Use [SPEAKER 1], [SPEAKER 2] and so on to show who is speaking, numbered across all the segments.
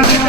[SPEAKER 1] Thank you.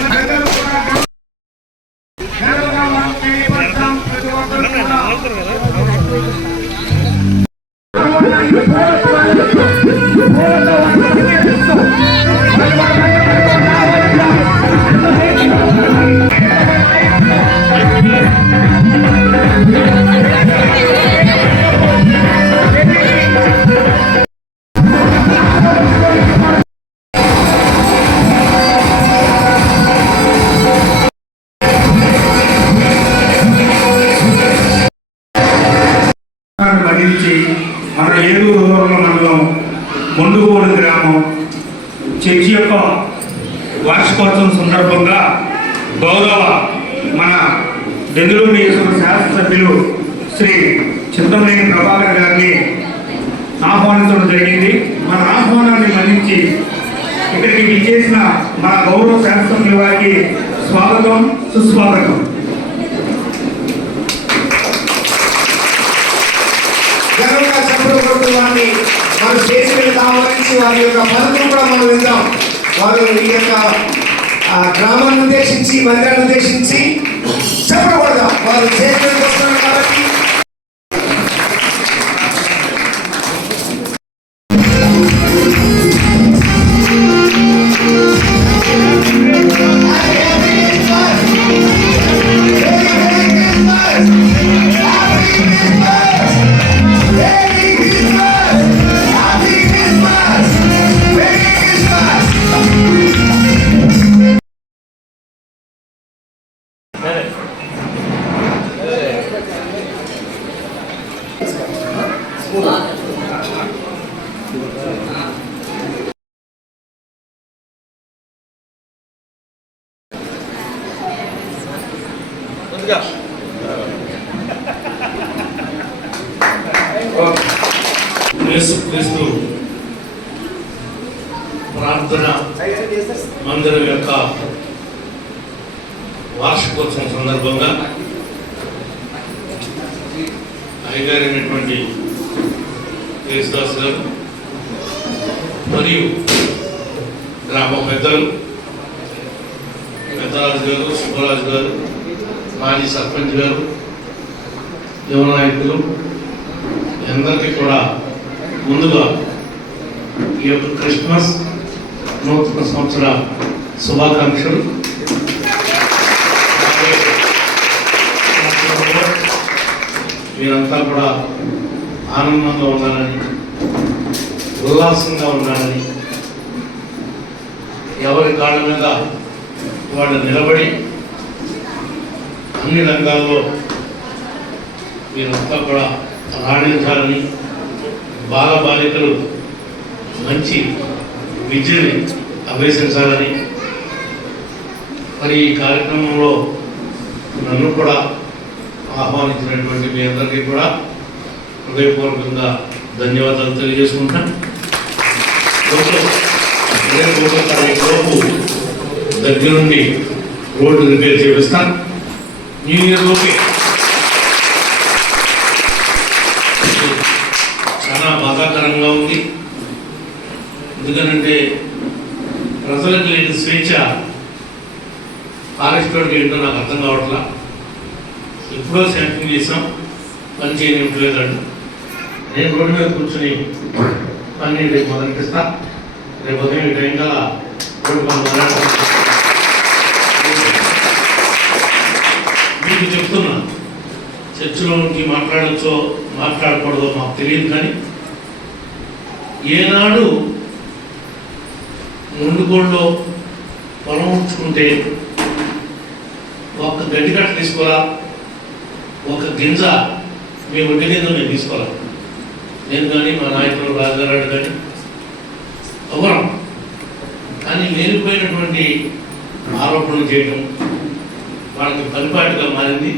[SPEAKER 1] మన Eluru rural మండలం మొండుగోడు గ్రామం చర్చి యొక్క వార్షికోత్సవం సందర్భంగా గౌరవ మన బెంగళూరు నియోజకవర్గ శాసనసభ్యులు శ్రీ చింతమనేని ప్రభాకర్ గారిని ఆహ్వానించడం జరిగింది. మన ఆహ్వానాన్ని మన్నించి ఇక్కడికి విచ్చేసిన మన గౌరవ శాసనసభ్యుల వారికి స్వాగతం సుస్వాగతం.
[SPEAKER 2] ఘనంగా కొడుతూ వారిని మనం చేసి మీద ఆహ్వానించి వారి యొక్క పనులు కూడా మనం విందాం. వారు ఈ యొక్క గ్రామాన్ని ఉద్దేశించి మందిరాన్ని ఉద్దేశించి చెప్పకూడదాం. వారు స్టేజ్
[SPEAKER 3] యేసుక్రీస్తు ప్రార్థన మందిరం యొక్క వార్షికోత్సవం సందర్భంగా అయ్యగారైనటువంటి యేసుదాస్ గారు మరియు గ్రామ పెద్దలు పెద్దరాజు గారు సుబ్బరాజు గారు మాజీ సర్పంచ్ గారు యువ నాయకులు అందరికీ కూడా ముందుగా ఈ యొక్క క్రిస్మస్ నూతన సంవత్సర శుభాకాంక్షలు. మీరంతా కూడా ఆనందంగా ఉండాలని ఉల్లాసంగా ఉండాలని ఎవరి కాళ్ళ మీద వాళ్ళు నిలబడి అన్ని రంగాల్లో మీరంతా కూడా రాణించాలని బాల బాలికలు మంచి విద్యని అభ్యసించాలని మరి ఈ కార్యక్రమంలో నన్ను కూడా ఆహ్వానించినటువంటి మీ అందరికీ కూడా హృదయపూర్వకంగా ధన్యవాదాలు తెలియజేసుకుంటాను లోపల ఇరవై ఒకటో రోడ్డు రిపేర్ చేపిస్తాను న్యూ ఇయర్ లోపే చాలా బాధాకరంగా ఉంది. ఎందుకనంటే ప్రజలకు లేని స్వేచ్ఛ ఫారెస్ట్ వాడికి ఏంటో నాకు అర్థం కావట్లా. ఎప్పుడో శాంక్షన్ చేసాం పని చేయనివ్వట్లేదంట నేను రోడ్డు మీద కూర్చొని పని రేపు మొదలుపిస్తా రేపు ఉదయం ఈ టైం గల మీకు చెప్తున్నా చర్చిలోకి మాట్లాడచ్చో మాట్లాడకూడదో మాకు తెలియదు కానీ ఏనాడు ముందుకోళ్ళలో పొలం ఉంచుకుంటే ఒక గడ్డి కట్ట తీసుకోవాలా ఒక గింజ మీ ఒడ్డు గింజ మేము తీసుకోవాలా నేను కానీ మా నాయకులు రాజారాడు కానీ అవ్వరం కానీ లేనిపోయినటువంటి ఆరోపణలు చేయడం వాళ్ళకి పరిపాటిగా మారింది.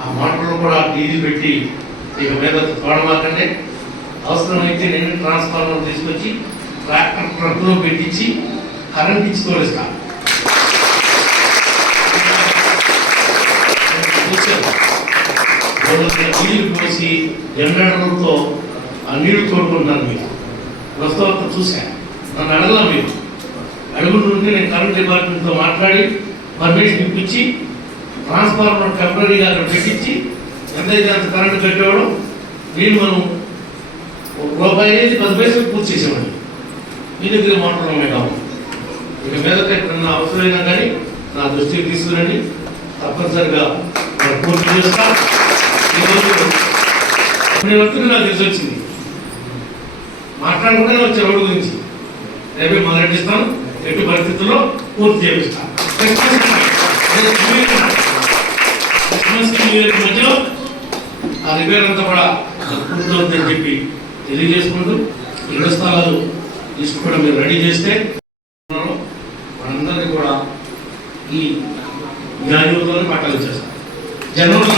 [SPEAKER 3] ఆ మాటలు కూడా డీజీ పెట్టి ఇక మీద తోడమాకండి అవసరమైతే నేను ట్రాన్స్ఫార్మర్ తీసుకొచ్చి ట్రాక్టర్ ట్రక్లో పెట్టించి కరెంట్ ఇచ్చి తోలిస్తా నీళ్ళు పోసి జనరేటర్లతో ఆ నీళ్ళు తోడుకుంటాను మీరు. ప్రస్తుతం చూశాను నన్ను అడగలా మీరు. అడుగుతుంటే నేను కరెంట్ డిపార్ట్మెంట్తో మాట్లాడి పర్మిషన్ ఇప్పించి ట్రాన్స్ఫార్మర్ టెంపరీగా అక్కడ పెట్టించి ఎంతైతే అంత కరెంట్ కట్టేవాడు నేను మనం ఒక రూపాయి అనేది పది పైసలు పూర్తి చేసేవాడిని. మీ దగ్గర మోటార్ కావు ఇక మీదట ఎప్పుడన్నా అవసరమైనా కానీ నా దృష్టికి తీసుకురండి. తప్పనిసరిగా పూర్తి చేస్తాను ఈరోజు నేను వస్తుంది నాకు తెలిసి వచ్చింది. మాట్లాడకుండా వచ్చే రోడ్డు గురించి. రేపే మొదలెట్టిస్తాను ఎట్టి పరిస్థితుల్లో పూర్తి చేపిస్తాను మధ్యలో ఆ రిపేర్ అంతా కూడా పూర్తవుతుందని చెప్పి తెలియజేసుకుంటూ రెండు స్థలాలు లిస్ట్ కూడా మీరు రెడీ చేస్తే మనందరికీ కూడా ఈ జ్ఞానంలోనే పట్టాలు చేస్తాం. జనంలో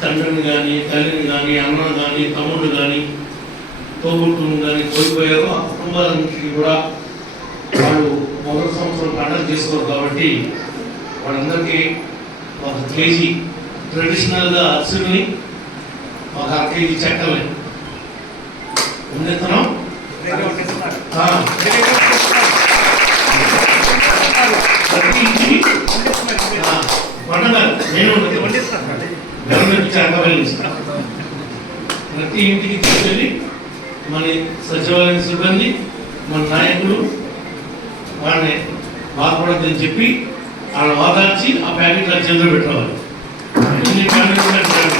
[SPEAKER 3] తండ్రిని కానీ తల్లిని కానీ అన్న కానీ తమ్ముడు కానీ తోబుట్టును కానీ కోల్పోయారో ఆ కుటుంబాలన్నింటినీ కూడా వాళ్ళు మొదటి సంవత్సరం పండుగ చేసుకోరు కాబట్టి వాళ్ళందరికీ ఒక కేజీ ట్రెడిషనల్గా అరిసెల్ని ఒక అర కేజీ చెక్కల్ని. ఉండిస్తున్నాం ప్రతి నేను గవర్నమెంట్ అంగవల్లిస్తాను ప్రతి ఇంటికి తీసుకెళ్ళి మన సచివాలయం సిబ్బంది మన నాయకులు వాళ్ళని బాధపడద్దని చెప్పి వాళ్ళని వాదార్చి ఆ ప్యాకెట్ ఆ చేతిలో పెట్టవాలి ఇన్ని పెట్టాలి.